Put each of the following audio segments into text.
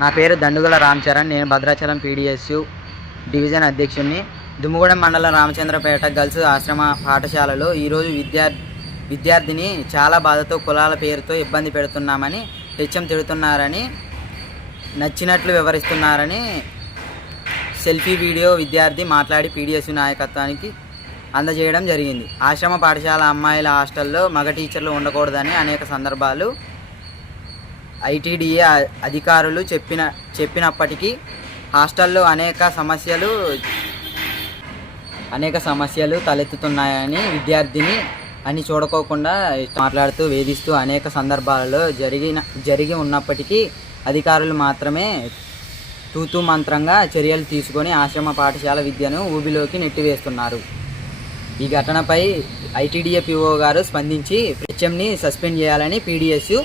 నా పేరు దండుగల రామచరణ్. నేను భద్రాచలం పీడిఎస్యు డివిజన్ అధ్యక్షుడిని. దుమ్ముగూడెం మండలం రామచంద్రపేట గర్ల్స్ ఆశ్రమ పాఠశాలలో ఈరోజు విద్యార్థిని చాలా బాధతో కులాల పేరుతో ఇబ్బంది పెడుతున్నామని, హెచ్ఎం తిడుతున్నారని, నచ్చినట్లు వివరిస్తున్నారని సెల్ఫీ వీడియో విద్యార్థి మాట్లాడి పీడిఎస్యు నాయకత్వానికి అందజేయడం జరిగింది. ఆశ్రమ పాఠశాల అమ్మాయిల హాస్టల్లో మగ టీచర్లు ఉండకూడదని అనేక సందర్భాలు ఐటీడీఏ అధికారులు చెప్పినప్పటికీ హాస్టల్లో అనేక సమస్యలు తలెత్తుతున్నాయని విద్యార్థిని అని చూడకోకుండా మాట్లాడుతూ వేధిస్తూ అనేక సందర్భాలలో జరిగి ఉన్నప్పటికీ అధికారులు మాత్రమే తూతూ మంత్రంగా చర్యలు తీసుకొని ఆశ్రమ పాఠశాల విద్యను ఊబిలోకి నెట్టివేస్తున్నారు. ఈ ఘటనపై ఐటీడీఏ పిఓ గారు స్పందించి హెచ్ఎంని సస్పెండ్ చేయాలని పీడిఎస్యు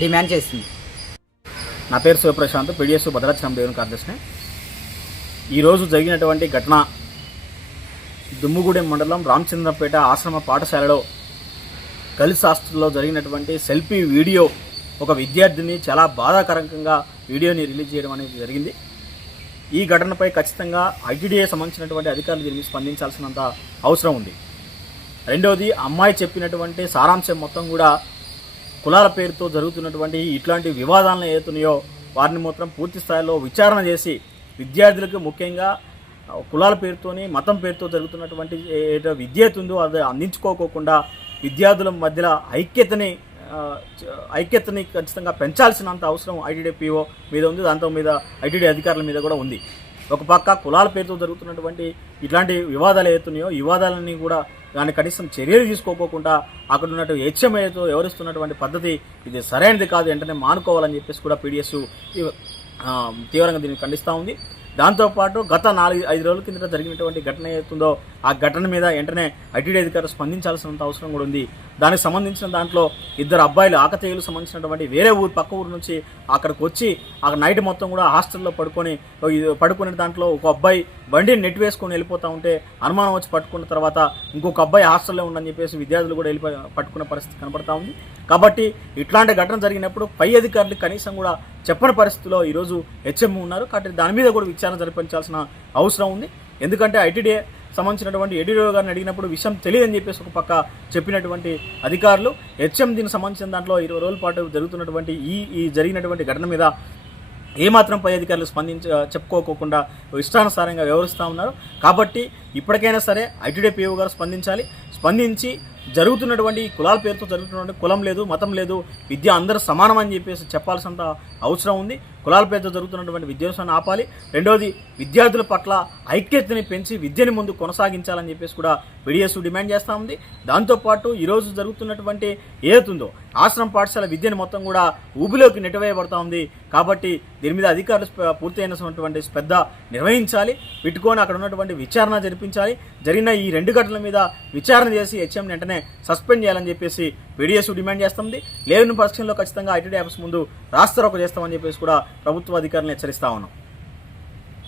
డిమాండ్ చేస్తుంది. నా పేరు శివప్రశాంత్, పీడిఎస్యు భద్రాచలం దేవుని కార్యదర్శిని. ఈరోజు జరిగినటువంటి ఘటన దుమ్ముగూడెం మండలం రామచంద్రపేట ఆశ్రమ పాఠశాలలో గర్ల్స్ హాస్టల్లో జరిగినటువంటి సెల్ఫీ వీడియో. ఒక విద్యార్థిని చాలా బాధాకరంగా వీడియోని రిలీజ్ చేయడం అనేది జరిగింది. ఈ ఘటనపై ఖచ్చితంగా ఐటీడీఏ సంబంధించినటువంటి అధికారులు దీన్ని స్పందించాల్సినంత అవసరం ఉంది. రెండవది, అమ్మాయి చెప్పినటువంటి సారాంశం మొత్తం కూడా కులాల పేరుతో జరుగుతున్నటువంటి ఇట్లాంటి వివాదాలను ఏతున్నాయో వారిని మాత్రం పూర్తి స్థాయిలో విచారణ చేసి విద్యార్థులకు, ముఖ్యంగా కులాల పేరుతోని మతం పేరుతో జరుగుతున్నటువంటి విద్య ఉందో అది అందించుకోకుండా విద్యార్థుల మధ్యలో ఐక్యతని ఖచ్చితంగా పెంచాల్సినంత అవసరం ఐటీడీ పిఓ మీద ఉంది. దాంతో మీద ఐటీడీ అధికారుల మీద కూడా ఉంది. ఒక పక్క కులాల పేరుతో జరుగుతున్నటువంటి ఇట్లాంటి వివాదాలు ఏతున్నాయో ఈ వివాదాలని కూడా దాన్ని కనీసం చర్యలు తీసుకోకుండా అక్కడ ఉన్నట్టు హెచ్ఎం ఏదో వ్యవహరిస్తున్నటువంటి పద్ధతి ఇది సరైనది కాదు, వెంటనే మానుకోవాలని చెప్పేసి కూడా పీడిఎస్ తీవ్రంగా దీన్ని ఖండిస్తూ ఉంది. దాంతోపాటు గత 4-5 రోజుల కిందట జరిగినటువంటి ఘటన ఏతుందో ఆ ఘటన మీద వెంటనే ఐటీడీ అధికారులు స్పందించాల్సినంత అవసరం కూడా ఉంది. దానికి సంబంధించిన దాంట్లో 2 అబ్బాయిలు ఆకతేయులు సంబంధించినటువంటి వేరే పక్క ఊరు నుంచి అక్కడికి వచ్చి ఆ నైట్ మొత్తం కూడా హాస్టల్లో పడుకునే దాంట్లో ఒక అబ్బాయి బండిని నెట్టి వేసుకొని వెళ్ళిపోతూ ఉంటే అనుమానం వచ్చి పట్టుకున్న తర్వాత ఇంకొక అబ్బాయి హాస్టల్లో ఉండని చెప్పేసి విద్యార్థులు కూడా పట్టుకున్న పరిస్థితి కనపడతా ఉంది. కాబట్టి ఇట్లాంటి ఘటన జరిగినప్పుడు పై అధికారులు కనీసం కూడా చెప్పని పరిస్థితిలో ఈరోజు హెచ్ఎం ఉన్నారు. కాబట్టి దాని మీద కూడా విచారణ జరిపించాల్సిన అవసరం ఉంది. ఎందుకంటే ఐటీడీఏ సంబంధించినటువంటి ఎడిఓ గారిని అడిగినప్పుడు విషయం తెలియదని చెప్పేసి ఒక పక్క చెప్పినటువంటి అధికారులు హెచ్ఎం దీనికి సంబంధించిన దాంట్లో 20 రోజుల పాటు జరుగుతున్నటువంటి ఈ జరిగినటువంటి ఘటన మీద ఏమాత్రం పై అధికారులు చెప్పుకోకుండా ఇష్టానుసారంగా వ్యవహరిస్తూ ఉన్నారు. కాబట్టి ఇప్పటికైనా సరే ఐటీడీ పిఓ గారు స్పందించి జరుగుతున్నటువంటి కులాల పేరుతో జరుగుతున్నటువంటి కులం లేదు, మతం లేదు, విద్య అందరూ సమానం అని చెప్పేసి చెప్పాల్సినంత అవసరం ఉంది. కులాల పేరుతో జరుగుతున్నటువంటి విద్యాభ్యాసాన్ని ఆపాలి. రెండవది, విద్యార్థుల పట్ల ఐక్యతని పెంచి విద్యని ముందు కొనసాగించాలని చెప్పేసి కూడా పీడిఎస్ డిమాండ్ చేస్తూ ఉంది. దాంతోపాటు ఈరోజు జరుగుతున్నటువంటి ఏదైతుందో ఆశ్రమ పాఠశాల విద్యని మొత్తం కూడా ఊబిలోకి నెట్టవేయబడతా ఉంది. కాబట్టి దీని మీద అధికారులు పూర్తయినటువంటి శ్రద్ధ నిర్వహించాలి, పెట్టుకొని అక్కడ ఉన్నటువంటి విచారణ జరిపించాలి. జరిగిన ఈ 2 ఘటనల మీద విచారణ చేసి హెచ్ఎం వెంటనే సస్పెండ్ చేయాలని చెప్పేసి పీడిఎస్ డిమాండ్ చేస్తుంది. లేని పక్షంలో ఖచ్చితంగా ఐటీడీ ఆఫీస్ ముందు రాస్తారోకో చేస్తామని చెప్పేసి కూడా ప్రభుత్వ అధికారులను హెచ్చరిస్తా ఉన్నాం.